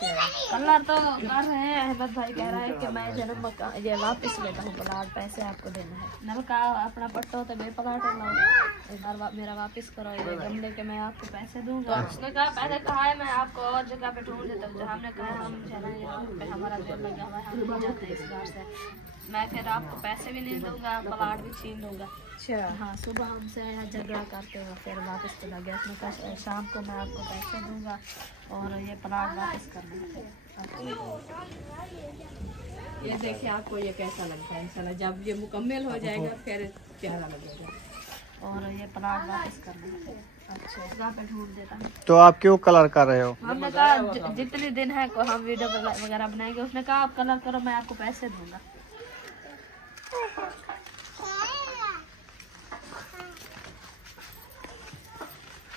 Colour तो कर रहे हैं। अहमद भाई कह रहा है कि मैं जन्म ये वापस लेता हूँ प्लाट, पैसे आपको देना है। नलका अपना पट्टो तो बे प्लाट लाओ, मेरा वापस करो, ये गमले के मैं आपको पैसे दूंगा। उसने कहा पहले कहा है मैं आपको और जगह पे ढूंढ देता हूँ। हमने कहा हम यहाँ पे हमारा दिल लगा हुआ है, हम नहीं जाते इस घर से, मैं फिर आपको पैसे भी नहीं दूंगा, प्लाट भी छीन लूंगा। अच्छा हाँ, सुबह हमसे यहाँ झगड़ा करते हुए फिर वापस चला गया। उसने कहा शाम को मैं आपको पैसे दूंगा और ये प्लाट वापस करना है। ये देखिए आपको ये कैसा लगता है, इंशाल्लाह जब ये मुकम्मल हो जाएगा फिर प्यारा लगेगा। और ये प्लाट वापस करना है। अच्छा जगह पे ढूंढ देता हूँ। तो आप क्यों कलर कर रहे हो? हमने कहा जितने दिन है को हम वीडियो वगैरह बनाएंगे। उसने कहा आप कलर करो, मैं आपको पैसे दूंगा।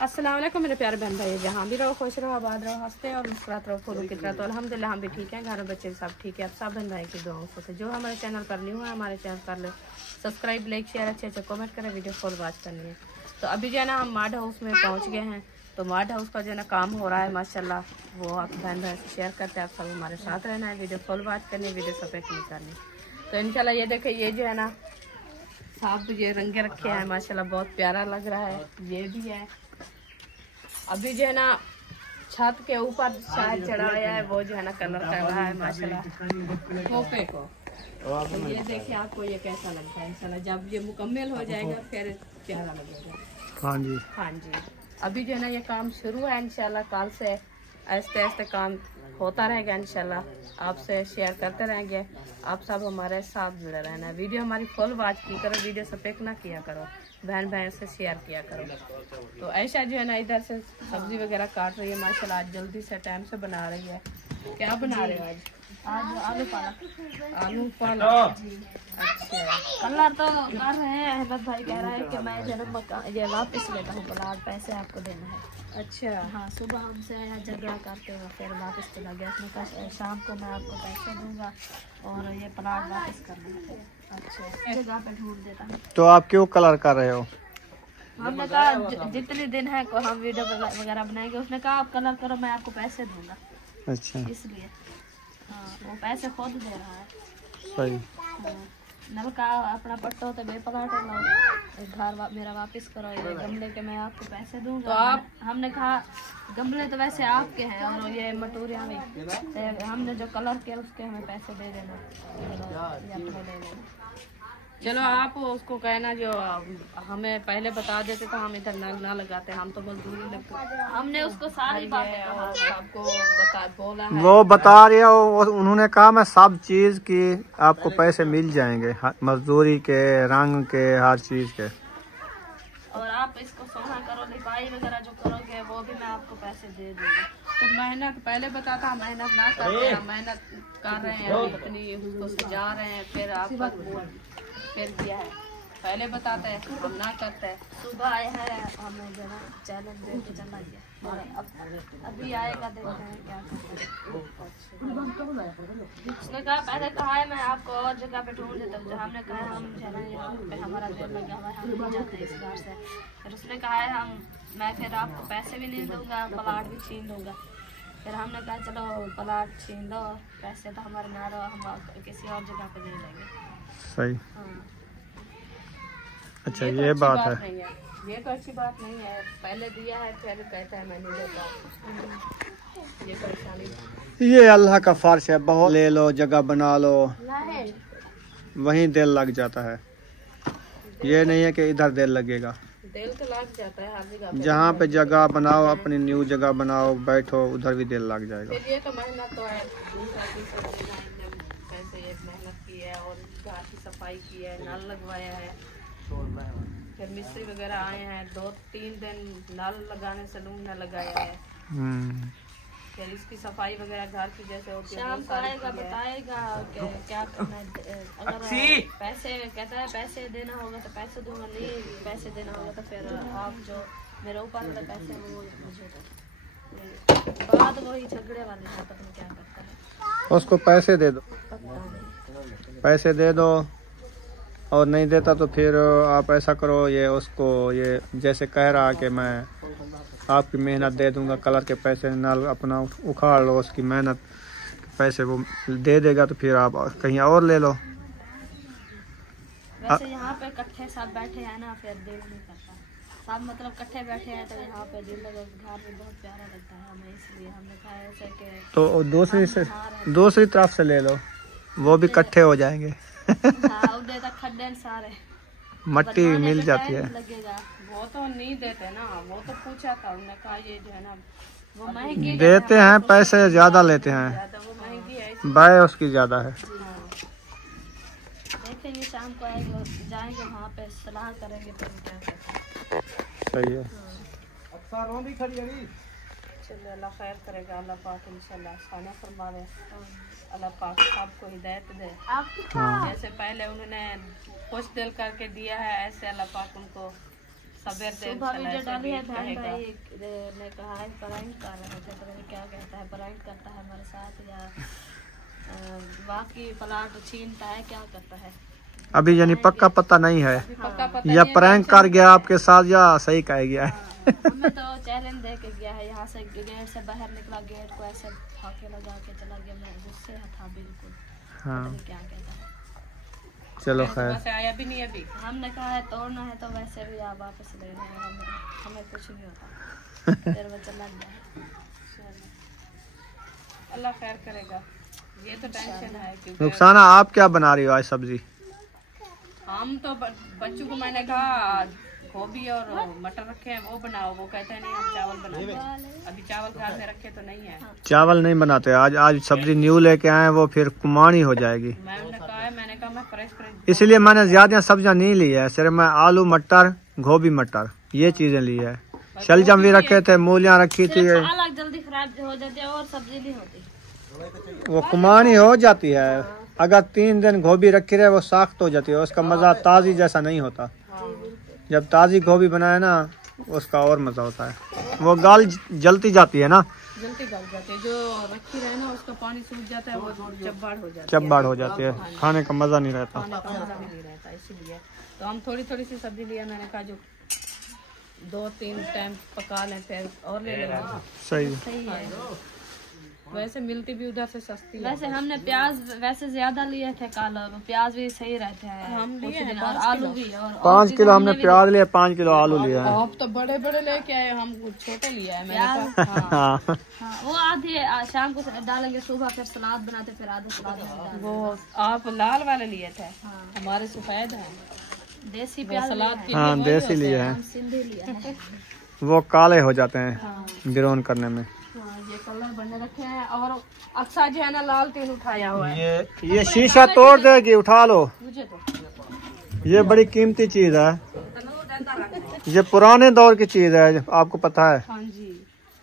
अस्सलाम वालेकुम मेरे प्यारे बहन भाई, जहाँ भी रहो खुश रहो, आबाद रहो, हंसते और मुस्कुराते रहो, फूलों की तरह। तो अल्हम्दुलिल्लाह हम भी ठीक हैं, घर में बच्चे सब ठीक है। आप सब बहन भाई की दुआओं से जो हमारे चैनल पर न्यू है हमारे चैनल कर लो सब्सक्राइब, लाइक, शेयर, अच्छे अच्छे कमेंट करें, वीडियो फुल वॉच करनी है। तो अभी जो है ना हम माड हाउस में पहुँच गए हैं। तो माड हाउस का जो है ना काम हो रहा है माशाल्लाह, वो आप बहन भाई से शेयर करते हैं। आप सब हमारे साथ रहना है, वीडियो फुल वॉच करनी है, वीडियो सब क्लिक करनी। तो इंशाल्लाह ये देखे ये जो है ना साफ ये रंगे रखे हैं माशाल्लाह, बहुत प्यारा लग रहा है। ये भी है अभी जो है ना छत के ऊपर शायद चढ़ाया है, वो जो है ना कलर कर रहा है माशाल्लाह खोपे को। तो ये देखिए आपको ये कैसा लगता है, इंशाल्लाह जब ये मुकम्मल हो जाएगा फिर प्यारा लगेगा। हाँ जी हाँ जी, अभी जो है ना ये काम शुरू है, इंशाल्लाह कल से आहिस्ते आहिस्ते काम होता रहेगा। इंशाल्लाह आपसे शेयर करते रहेंगे, आप सब हमारे साथ जुड़े रहना है। वीडियो हमारी फुल वॉच की करो, वीडियो स्किप ना किया करो, बहन बहन से शेयर किया करो। तो ऐसा जो है ना इधर से सब्जी वगैरह काट रही है माशाल्लाह, आज जल्दी से टाइम से बना रही है। क्या बना रहे हो आज? आलू पालक। आलू पालक। अच्छा कलर तो कर रहे हैं। अहमद भाई कह रहा है कि मैं जन्म ये वापस लेता हूँ प्लाट, पैसे आपको देना है। अच्छा हाँ, सुबह हमसे यहाँ झगड़ा करते हुए फिर वापस चला गया। उसने कहा शाम को मैं आपको पैसे दूंगा और ये प्लाट वापस करना है। अच्छा जगह पे ढूंढ देता हूँ। तो आप क्यों कलर कर रहे हो? हमने कहा जितने दिन है को हम वीडियो वगैरह बनाएंगे। उसने कहा आप कलर करो, मैं आपको पैसे दूंगा। अच्छा इसलिए हाँ, वो पैसे खुद दे रहा है। सही। हाँ, नलका अपना पट्टो तो बे प्लाट लाओ, घर मेरा वापस करो, ये गमले के मैं आपको पैसे दूंगा। तो आप हमने कहा गमले तो वैसे आपके हैं और ये मटूरिया में तो हमने जो कलर किया उसके हमें पैसे दे देना, ये अपने ले लेना। चलो आप उसको कहना जो हमें पहले बता देते तो हम इधर ना लगाते, हम तो मजदूरी लगते। हमने उसको सारी बातें और आपको बोला है, वो बता रहे हो, उन्होंने कहा मैं सब चीज की आपको पैसे मिल जाएंगे, मजदूरी के, रंग के, हर चीज के। और आप इसको सोना करो, लिपाई वगैरह जो करोगे वो भी मैं आपको पैसे दे दूंगी। तो मेहनत पहले बताता, मेहनत ना करते हैं, मेहनत कर रहे हैं, इतनी उसको सजा रहे हैं, फिर आपका फिर किया है, पहले बताते हैं हम ना करते हैं। सुबह आए हैं हमें जो है चैलेंज दे के चला गया और अभी आएगा, देखते हैं क्या करते। उसने कहा पहले कहा है मैं आपको और जगह पे ढूंढ देता हूँ। हमने कहा हम जो है यहाँ पे हमारा दिल लगा हुआ है, हम नहीं जाते इस घर से। फिर उसने कहा है मैं फिर आपको पैसे भी नहीं दूंगा, प्लाट भी छीन लूंगा। फिर हमने कहा चलो प्लाट छीन दो, पैसे तो हमारे ना रहो, हम किसी और जगह पे ले लेंगे। सही। हाँ। अच्छा ये ये तो बात है। ये तो अच्छी बात नहीं है, पहले दिया है फिर कहता है मैं नहीं देता, ये परेशानी। ये अल्लाह का फर्ज है, बहुत ले लो, जगह बना लो, वहीं दिल लग जाता है। ये नहीं है कि इधर दिल लगेगा, दिल तो लग जाता है हर जगह। जहाँ पे जगह बनाओ, अपनी न्यू जगह बनाओ, बैठो, उधर भी दिल लग जाएगा। फिर ये तो मेहनत तो है, पैसे ये मेहनत की है और घर की सफाई की है, नल लगवाया है, फिर मिस्त्री वगैरह आए हैं, 2-3 दिन नल लगाने सलून ने लगाया है। फिर इसकी सफाई वगैरह घर की जैसे होती है, शाम को आएगा बताएगा क्या करना है। अगर पैसे कहता है पैसे देना होगा तो पैसे दूंगा, नहीं पैसे देना होगा तो फिर आप जो मेरे ऊपर वाले पैसे हैं वो मुझे दो। बात वही झगड़े वाली है, पता नहीं क्या करता है। उसको पैसे दे दो, पता नहीं। पैसे दे दो, और नहीं देता तो फिर आप ऐसा करो, ये उसको ये जैसे कह रहा कि मैं आपकी मेहनत दे दूंगा, कलर के पैसे ना अपना उखाड़ लो, उसकी मेहनत पैसे वो दे देगा तो फिर आप कहीं और ले लो। वैसे यहाँ पे इकट्ठे सब बैठे हैं ना, फिर दिल नहीं करता, सब मतलब इकट्ठे बैठे हैं तो यहाँ पे दिल लगा, घर में बहुत प्यारा लगता है हमें, इसलिए हमने कहा ऐसे कि तो दूसरी तरफ से ले लो, वो भी इकट्ठे हो जाएंगे। हाँ, उधर तक खड्डे सारे मट्टी मिल जाती है। लगेगा। वो तो नहीं देते ना, वो तो पूछा था, उन्होंने कहा ये जो है ना वो महंगी देते हैं, पैसे ज्यादा लेते हैं, ज्यादा, वो महंगी है। बाय उसकी ज्यादा है। देखेंगे शाम को आएंगे, जाएंगे वहाँ पे सलाह करेंगे फिर क्या करते हैं। सही है। चलो अल्लाह खैर करेगा, अल्लाह पाक इंशाल्लाह खाना फरमावे, अल्लाह पाक सबको हिदायत दे। जैसे पहले उन्होंने खुश दिल करके दिया है, ऐसे अल्लाह पाक उनको सब्र दे। सुबह वीडियो डाली है, बहन भाई ने कहा है प्रैंक कर रहे थे, पता नहीं क्या कहता है, प्रैंक करता है हमारे साथ या बाकी प्लाट छीनता है, क्या करता है अभी यानी पक्का पता नहीं है, पक्का पता या प्रैंक कर गया आपके साथ या सही कह गया है। हमें तो चैलेंज दे के गया है, यहाँ से गेट से बाहर निकला, गेट को ऐसे फाके लगा के चला गया, मैं गुस्से था बिल्कुल। हाँ पता नहीं क्या कहता है। चलो खैर, से आया भी नहीं अभी। हमने कहा है तोड़ना है तो वैसे भी आप वापस ले लेना, हमें कुछ नहीं होता, फिर वो चला गया। अल्लाह खैर करेगा, ये तो टेंशन है क्योंकि रुखसाना आप क्या बना रही हो आज सब्जी? हम तो बच्चों को मैंने कहा गोभी और मटर रखे हैं वो बनाओ, वो कहते हैं नहीं हम चावल बनाएंगे, अभी चावल घर में रखे तो नहीं है। चावल नहीं बनाते आज सब्जी न्यू लेके आए, वो फिर कुमानी हो जाएगी। मैंने कहा मैं फ्रेश इसलिए मैंने ज्यादा सब्जियां नहीं ली है, सिर्फ मैं आलू मटर गोभी मटर ये चीजें ली है। शलजम भी रखे थे, मूलियां रखी थी, अलग जल्दी खराब हो जाती है और सब्जी नहीं होती, वो कुमानी हो जाती है। अगर 3 दिन गोभी रखी रहे वो सख्त हो जाती है, उसका मजा ताजी जैसा नहीं होता। जब ताजी गोभी बनाए ना उसका और मजा होता है, वो गाल जलती जाती है ना, जल्दी गल जाती है, जो रखी रहे ना उसका पानी सूख जाता है, वो चब्बाड़ हो जाती है, खाने का मजा नहीं रहता। खाने का मजा भी नहीं रहता, इसीलिए तो हम थोड़ी थोड़ी सी सब्जी लिया, मैंने कहा जो 2-3 टाइम पका लें फिर और ले लेंगे। सही सही है। वैसे मिलती भी उधर से सस्ती है। वैसे हमने प्याज वैसे ज्यादा लिए थे कल, प्याज भी सही रहते हैं, हम लिए हैं और आलू भी, और 5 किलो हमने प्याज लिया, 5 किलो आलू लिया है। आप तो बड़े बड़े लेके आए, हम छोटे लिया है। मैंने प्याज कहा हाँ हाँ, वो आधे शाम को डालेंगे, सुबह फिर सलाद बनाते, फिर आधे सलाद में डालेंगे। वो आप लाल वाले लिए थे, हमारे सफेद है देसी प्याज सलाद के हाँ देसी लिए है, हम सिंधी लिया है। वो काले हो जाते हैं ग्रोन करने में। हाँ, ये कलर बने रखे हैं, और अक्सर जो है ना लाल तेल उठाया हुआ है। ये शीशा तोड़ देगी, उठा लो, मुझे तो ये बड़ी कीमती चीज है, ये पुराने दौर की चीज है, आपको पता है। हाँ जी,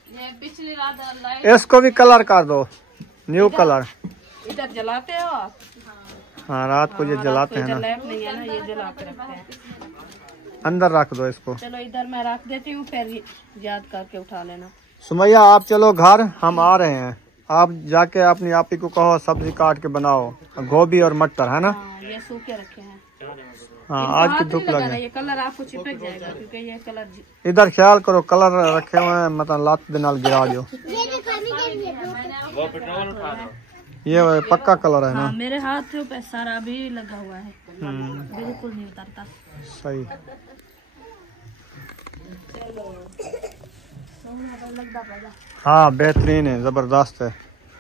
ये पिछली रात लाइट इसको भी कलर कर दो, न्यू कलर। इधर जलाते हो आप? हाँ रात को ये जलाते हैं ना, लैंप नहीं है ना, ये जला के रखते हैं। अंदर रख दो इसको। चलो इधर मैं रख देती हूँ, फिर याद करके उठा लेना। सुमैया आप चलो घर, हम आ रहे हैं, आप जाके अपनी आपी को कहो सब्जी काट के बनाओ, गोभी और मटर है ना। हाँ, ये सूखे रखे हैं। हाँ आज की धूप लगे, ये कलर आपको चिपक जाएगा क्योंकि ये कलर इधर ख्याल करो, कलर रखे हुए हैं, मतलब लात दे नाल गिरा दो। ये पक्का कलर है ना। हाँ, मेरे हाथ पे सारा भी लगा हुआ है, बिल्कुल नहीं उतरता। सही। हाँ बेहतरीन है, जबरदस्त है।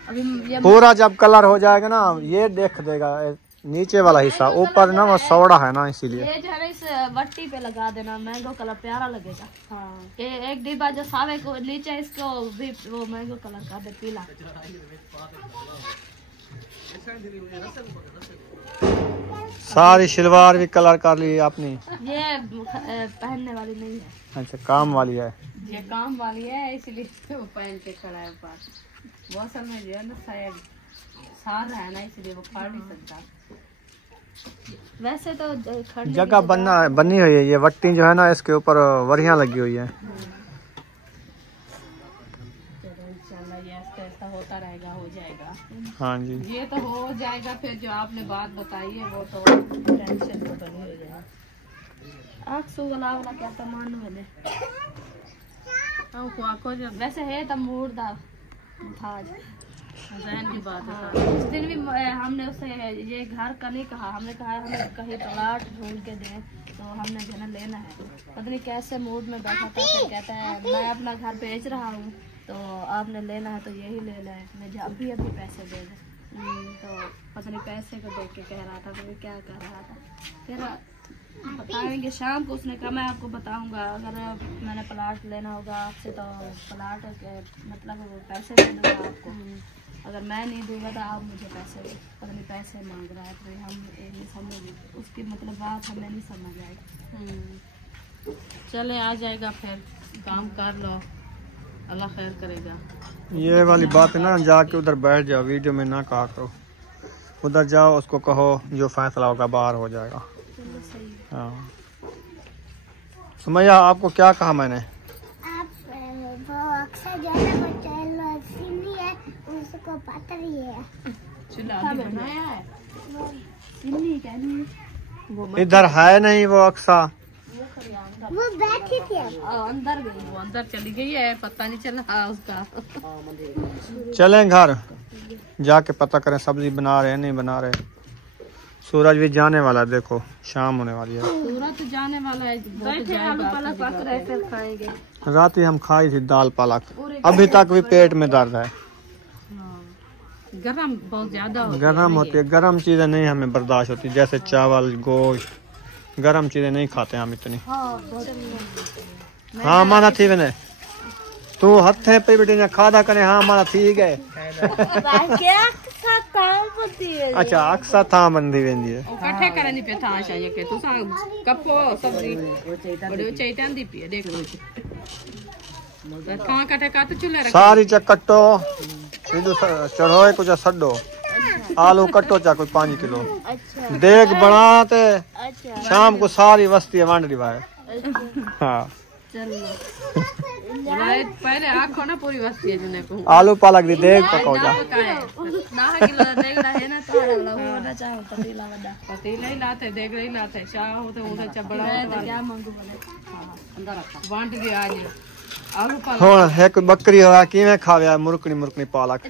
अभी ये पूरा जब कलर हो जाएगा ना, ये देख देगा नीचे वाला हिस्सा, ऊपर ना वो सौड़ा है ना, इसीलिए ये जो है ना इस वट्टी पे लगा देना, मैंगो कलर प्यारा लगेगा। हाँ, ये एक डिब्बा जो सावे को नीचे इसको भी वो मैंगो कलर का दे, पीला। सारी शलवार भी कलर कर ली आपने? ये पहनने वाली नहीं है, अच्छा काम वाली है, ये काम वाली है, इसलिए वो पहन के खड़ा है ऊपर। वो असल में जो है ना शायद सार है ना, इसलिए वो फाड़ नहीं सकता। वैसे तो खड़ने जगह बनी हुई है, ये वट्टी जो है ना इसके ऊपर वरियां लगी हुई है। चलो इंशाल्लाह ये ऐसा होता रहेगा, हो जाएगा। हाँ जी ये तो हो जाएगा, फिर जो आपने बात बताई है वो तो टेंशन तो बनी हो जाएगा। आग सो वाला क्या तो मान वाले वैसे है तब मुर्दा था जहन की बात है। उस दिन भी हमने उससे ये घर का नहीं कहा, हमने कहा हमें कहीं प्लाट ढूंढ के दें तो हमने जो है लेना है। पता नहीं कैसे मूड में बैठा था, फिर कहता है मैं अपना घर बेच रहा हूँ तो आपने लेना है तो यही ले लें, मैं अभी पैसे दे दें। तो पता नहीं पैसे को देख के कह रहा था, तो क्या कह रहा था फिर बताएंगे शाम को। उसने कहा मैं आपको बताऊंगा अगर मैंने प्लाट लेना होगा आपसे तो प्लाट के मतलब पैसे दे दूँगा आपको, अगर मैं नहीं दूंगा तो आप मुझे पैसे दो। पता नहीं पैसे मांग रहा है तो हम नहीं समझ उसकी मतलब बात हमें नहीं समझ आई। चले आ जाएगा फिर काम कर लो, अल्लाह खैर करेगा। ये वाली बात है ना, जाके उधर बैठ जाओ, वीडियो में ना कहा करो। उधर जाओ उसको कहो जो फैसला होगा बाहर हो जाएगा। हाँ सुमैया आपको क्या कहा मैंने? आप वो अक्सर जो है वो चीनी है उसको पता ही है। चूल्हा भी बनाया है चीनी कहनी इधर है नहीं वो अक्सा, वो बैठी थी अंदर गई, वो अंदर चली गई है, पता नहीं चला उसका। चलें घर जाके पता करें सब्जी बना रहे हैं नहीं बना रहे। सूरज भी जाने वाला है, देखो शाम होने वाली है। सूरज तो जाने वाला है, बैठे आलू पालक पक रहे फिर खाएंगे। रात ही हम खाई थी दाल पालक, अभी तक भी पेट में दर्द है। गरम बहुत ज्यादा गरम होती है, गरम चीजें नहीं हमें बर्दाश्त होती, जैसे चावल गोश्त गरम चीजें नहीं खाते हम इतनी। हाँ माना थी मैंने तू हथे पे बेटे ने खादा करे। हाँ माना ठीक है। अच्छा अक्सा था बंदी वेंदी है कट्ठे करनी पे था आशा ये के तू सा कपो सब्जी बड़े चाहिए दी पी देख लो कहां कट्ठे का तो चूल्हे रख सारी चा कट्टो सीधो चढ़ोए कुछ सड्डो आलू कट्टो चा कोई 5 किलो देख बनाते शाम को सारी वस्ती वांड दी भाई। हाँ पहले आँखों ना पूरी वस्ती है जिन्हें को आलू पालक दी देख पकाओ जा पतीला ही लाते देख रही लाते शाह होते उधर चबड़ा क्या मांगू वांट दी आज आलू पालक हुण एक बकरी होया किवें खावे मुरकनी पालक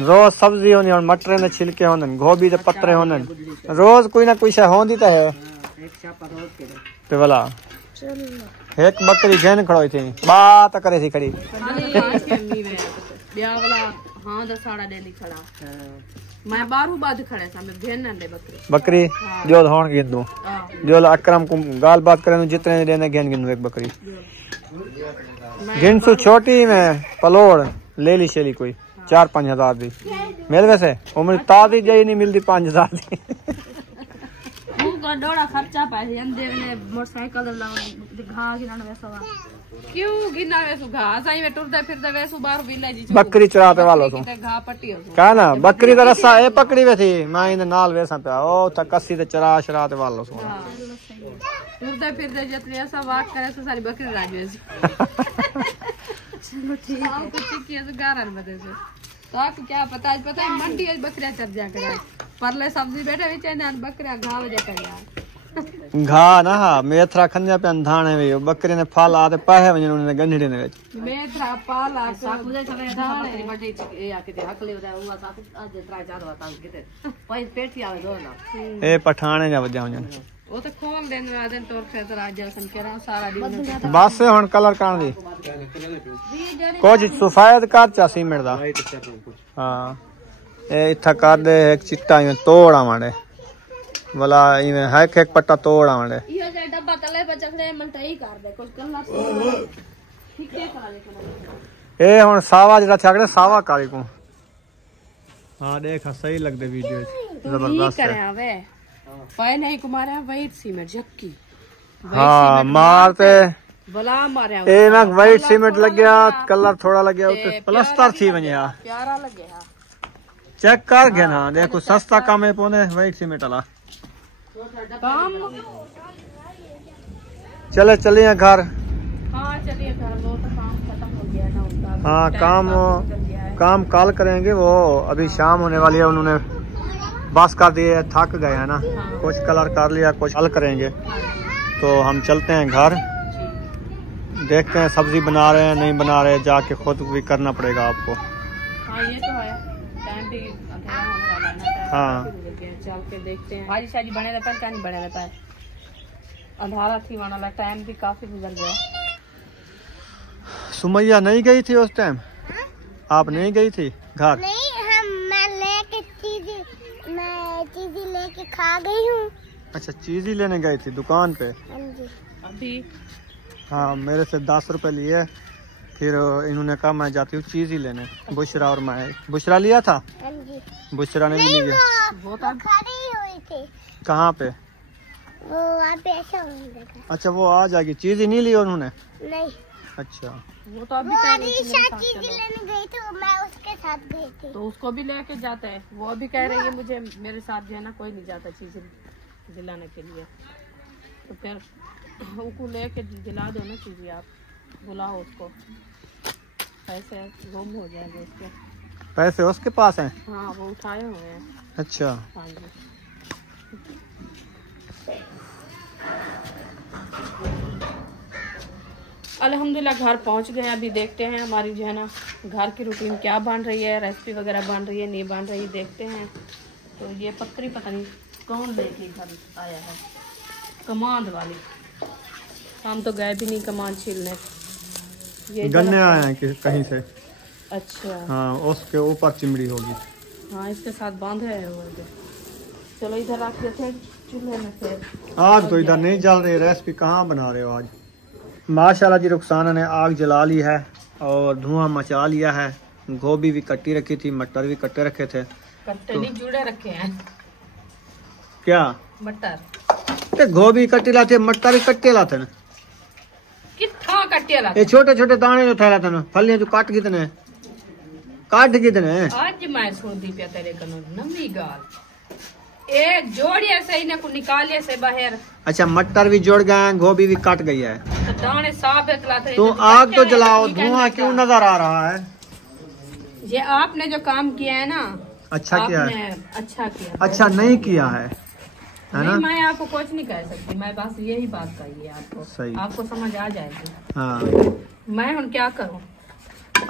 रोज सब्जी होनी और मटरे ने छिलके होने गोभी दे पत्रे होने रोज कोई ना कोई शय होंदी तो है ते वाला एक बकरी घेन खड़ोई थी बात करे थी खड़ी ब्याह वाला हां दा साड़ा डेली खड़ा मैं बारू बाद खड़े था मैं घेन दे बकरी जो होन गिंदू जो अकरम को गाल बात करे जितने देने घेन गिंदू एक बकरी गिनसु छोटी में पलोड़ ले ली शेली कोई 4-5 हजार दी मेल वैसे उम्र तादी जई नहीं मिलती 5 हजार दी डोड़ा खर्चा पाए ने मोटरसाइकिल घा गिनन वैसा क्यों गिना वैसु घा साई में टुरदे फिरदे वैसु बाहर विलेज बकरी चराते वालो तो घा पट्टी हो का ना बकरी दा रस्सा ए पकड़ी वे थी मैं इन नाल वैसा पे ओ त कस्सी ते चरा शराते वालो सो टुरदे फिरदे जितने ऐसा वाट करे सो सारी बकरी राज वैसी चलो ठीक है कुछ की तो गारन बदे से तो आपको क्या पता है मंडी आज बकरियां चर जा करे परले सब्जी बैठे विच ने बकरियां घा वजे कर घा ना मेथरा खंजा पे अंधाने वे बकरी ने फल आते पाहे वने उन्होंने गंढड़े ने मेथरा पाला साकुजे चले बकरी बड़ी ए आके दे हक ले उदा हुआ साकु आज ट्राई जादो आता किते पई पेटी आवे दो ना ए पठाने जा वजा वने वो तो खोल देन वादन तोर फिर राज सन केरा सारा दिन बस हुन कलर कान दी कुछ सफेद कर चा सीमेंट दा हां ए इथा कर दे एक चिट्टा में तोड़ा मारे वाला इमे है एक पट्टा तोड़ा मारे यो जे डब्बा कले पे चखड़े मलटई कर दे कुछ कलर ठीक है करा ले ए हुन सावा जड़ा छागड़े सावा काली को हां देख सही लग दे वीडियो जबरदस्त करे आवे पाए नहीं कुमारा वाइट सीमेंट झक्की हाँ मारते भला मारे ए ना वाइट सीमेंट लग गया कलर थोड़ा लग गया उते प्लास्टर थी वने प्यारा लगे हां चेक कर गया ना देखो सस्ता काम है पोने वाइट सीमेंट वाला काम चले चलिए घर हां चलिए घर वो तो काम खत्म हो गया ना उनका हाँ काम कल करेंगे वो अभी शाम होने वाली है उन्होंने बस कर दिए थक गए है ना कुछ कलर कर लिया कुछ हल करेंगे तो हम चलते हैं घर देखते हैं सब्जी बना रहे हैं नहीं बना रहे, जाके खुद भी करना पड़ेगा आपको। हाँ ये तो है, टाइम भी अंधेरा होने वाला है ना। हाँ चल के देखते हैं। भाजी शाजी बने रहता है, क्या नहीं बने रहता है, अंधारा थी वाला, टाइम भी काफी गुजर गया। सुमैया नहीं गई थी उस टाइम? आप नहीं गई थी घर? नहीं, मैं चीज़ी लेके खा गई हूँ। अच्छा, चीज़ ही लेने गई थी दुकान पे? हाँ जी। अभी हाँ, मेरे से 10 रुपए लिए, फिर इन्होंने कहा मैं जाती हूँ चीज़ ही लेने। बुशरा और मैं, बुशरा लिया था? हाँ जी। बुशरा ने भी नहीं, लिया। वो खड़ी हुई थी। कहाँ पे? वो वहाँ पे ऐसा होने लगा। अच्छा, वो आ जाएगी। चीज़ ही नहीं ली उन्होंने? नहीं, अच्छा, वो तो अभी वो अरीशा चीज़ लेने गई थी, मैं उसके साथ गई थी। तो उसको भी लेके जाते हैं। वो अभी कह रही है मुझे, मेरे साथ जो है ना कोई नहीं जाता चीज़ दिलाने के लिए, तो फिर उसको लेके दिला दो ना चीज़ें, आप बुलाओ उसको, पैसे गुम हो जाएंगे उसके। पैसे उसके पास हैं? हाँ, वो उठाए हुए हैं। अच्छा, हाँ जी। अल्हम्दुलिल्लाह घर पहुंच गए। अभी देखते हैं हमारी जो है ना घर की रूटीन क्या बन रही है, रेसिपी वगैरह बन रही है नहीं बन रही, देखते हैं। तो ये पत्री पता नहीं कौन लेके घर आया है, कमांड वाली। हम तो गए भी नहीं कमांड छीलने। ये गन्ने आए हैं कहीं से। अच्छा, हाँ, उसके ऊपर चिमड़ी होगी। हाँ इसके साथ बांधे हैं वो। चलो इधर रख देते हैं चूल्हे में फिर। आग तो इधर नहीं जल रही, रेसिपी कहाँ बना रहे हो आज? माशाल्लाह जी, रुखसाना ने आग जला ली है और धुआं मचा लिया है। गोभी भी कट्टी रखी थी, मटर भी कट्टे रखे थे। कट्टे नहीं जुड़े रखे हैं। क्या मटर ते गोभी कट्टी लाते, मटर भी कट्टे लाते न। कितना कट्टे ला ये छोटे छोटे दाने जो थे लाते न, फलियां जो काट कितने आज मैं सुन दी पे तेरे कनो नवी गाल, एक जोड़िया से इन्हें को निकाले से बाहर। अच्छा, मटर भी जुड़ गए हैं, गोभी भी कट गई है। तो दाने साफ है तो आग तो जलाओ, धुआं क्यों नजर आ रहा है? ये आपने जो काम किया है ना, अच्छा किया है? अच्छा किया। अच्छा नहीं किया है ना? नहीं, मैं आपको कुछ नहीं कह सकती, मैं बस यही बात कही है आपको। सही। आपको समझ आ जाएगी। हाँ, मैं हूँ क्या करूँ?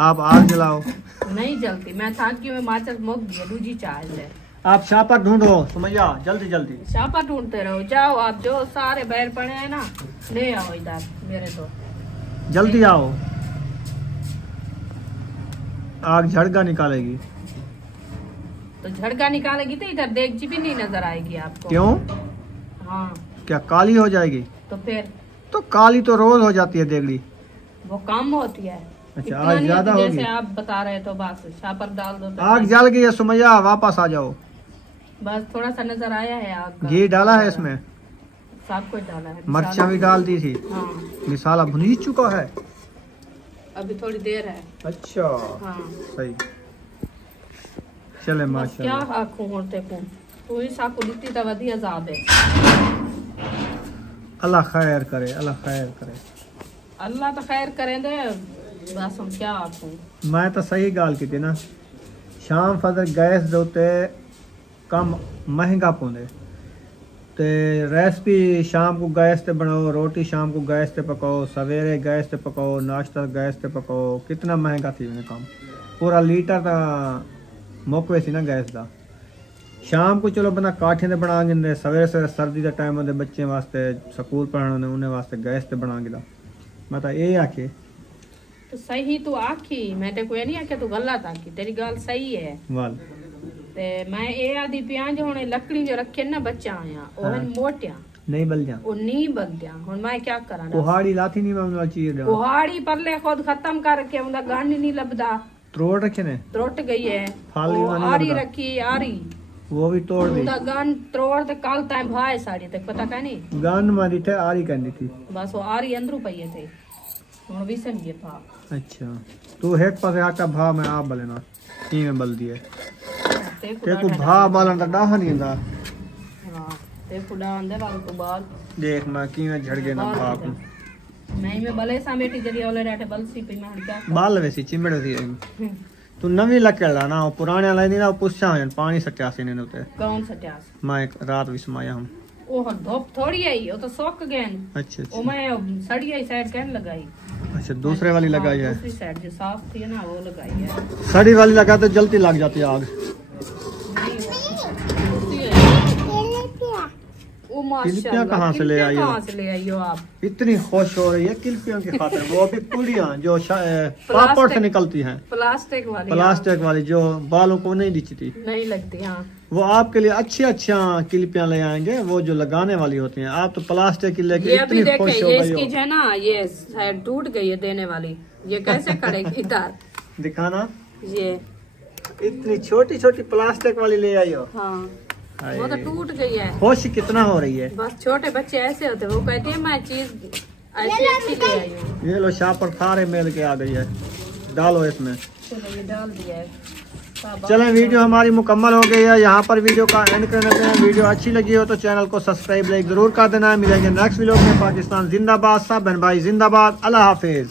आप आग जलाओ। नहीं जलती, मैं थाकी में माचिस मुक दिया, दूजी चार्ज है। आप छापा ढूंढो सुमैया, जल्दी जल्दी। छापा ढूंढते रहो, जाओ आप, जो सारे बैर पड़े हैं ना ले आओ इधर मेरे। तो जल्दी आओ, आग झड़का निकालेगी। तो झड़का निकालेगी तो इधर देगची भी नहीं नजर आएगी आपको। क्यों? हाँ, क्या काली हो जाएगी? तो फिर तो काली तो रोज हो जाती है देगड़ी। वो कम होती है। अच्छा, इतना आज नहीं ज्यादा होती होगी। जैसे आप बता रहे तो बस छापर डाल दो तो आग जल गई है सुमैया, वापस आ जाओ। बस थोड़ा सा नजर आया है आग का। घी डाला है इसमें, सब कुछ डाला है, मिर्चा भी डाल दी थी, हाँ मसाला भुन चुका है। अभी थोड़ी देर है। अच्छा, हाँ सही चले बस क्या माशाल्लाह। आखूं होते को तू ही साकू लिट्टी तो वधिया जाब है। अल्लाह खैर करे, अल्लाह खैर करे। अल्लाह तो खैर करें दे, बस हम क्या आखूं। मैं तो सही गाल की थी ना, शाम फजर गैस दे उत्ते कम महंगा पौंदे ते रेसिपी शाम को गैस ते बनाओ, रोटी शाम को गैस ते पकाओ, सवेरे गैस ते पकाओ, नाश्ता गैस ते पकाओ, कितना महंगा थी उन्हें काम। पूरा लीटर का मुक्वे सी ना गैस का। शाम को चलो बंदा काठे ते बना गिंदे, सवेरे सवेरे सर्दी का टाइम होंदे बच्चे वास्ते स्कूल पढ़ाने उन्हें वास्ते गैस ते बना गिंदा। मैं तो ये आखे तो सही तू आखी, मैं ते कोई नहीं आखे तू गलत आखी, तेरी गल सही है। वाल ते मैं ये आदि पिया जो हुणे लकड़ी जो रखे ना बच्चा आया ओ हन मोटिया नहीं बल जा, ओ नहीं बगद्या। हुन मैं क्या करा? कुहाड़ी लाथी नहीं मैं उन्हें चीज कुहाड़ी परले खुद खत्म करके उनका गंढ नहीं लबदा, त्रोड़ रखे ने, त्रुट गई है। फाली ओ वाली आरी लबदा। रखी आरी, वो भी तोड़ दी। उनका गंढ त्रोड़ ते कल ताई भाई साड़ी तक पता का नहीं गान मारी थे आरी करनी थी। बस वो आरी अंदरू पई थे। हुन विसन ये भा अच्छा, तू एक पासे आटा भा मैं आप बलेना की में बल दिए ते को भा बालन दा डाहा नहीं दा। हां ते कुड़ा अंदर वाल तो बाद देख मैं की में झड़ गए ना भा को। नहीं मैं भले सामेटी जरी ओले राटे बलसी पे मैं क्या बाल वैसी चिमड़ थी। तू नवी लकड़ा ना, पुराने वाला नहीं ना, पुछा है पानी सट्यासी ने उते कौन सट्यास मैं एक रात भी समाया हूं। वो धूप थोड़ी आई, वो तो सोख गए। अच्छा वो अच्छा मैं सड़ी आई साइड कहने लगाई। अच्छा, दूसरे वाली लगाई है। दूसरी साइड जो साफ थी ना वो लगाई है। सड़ी वाली लगा तो जल्दी लग जाती है आग। वो किलिपियाँ कहाँ से ले आई हो? कहाँ से ले आई हो आप? इतनी खुश हो रही है किलिपियों की खातिर। वो भी पुड़ियाँ जो पापड़ से निकलती हैं, प्लास्टिक वाली। प्लास्टिक वाली जो बालों को नहीं दिखती, नहीं लगती। हाँ वो आपके लिए अच्छी अच्छा किलिपियाँ ले आएंगे, वो जो लगाने वाली होती हैं। आप तो प्लास्टिक की लेके ये अभी इतनी देखे, खुश हो ये गई इसकी हो। जो है ना ये साइड टूट गई है देने वाली, ये कैसे करेगी इधर? दिखाना, ये इतनी छोटी छोटी प्लास्टिक वाली ले आई हो। हाँ हाय। वो तो टूट गई है। खुश कितना हो रही है। बस छोटे बच्चे ऐसे होते, वो कहती है मैं चीज ऐसी अच्छी ले आई हूँ। ये लो शापर सारे मेल के आ गई है, डालो इसमें। चलो ये डाल दिया है। चलें, वीडियो हमारी मुकम्मल हो गई है। यहाँ पर वीडियो का एंड कर देते हैं। वीडियो अच्छी लगी हो तो चैनल को सब्सक्राइब लाइक जरूर कर देना है। मिलेंगे नेक्स्ट वीडियो में। पाकिस्तान जिंदाबाद, सब बहन भाई जिंदाबाद। अल्लाह हाफिज।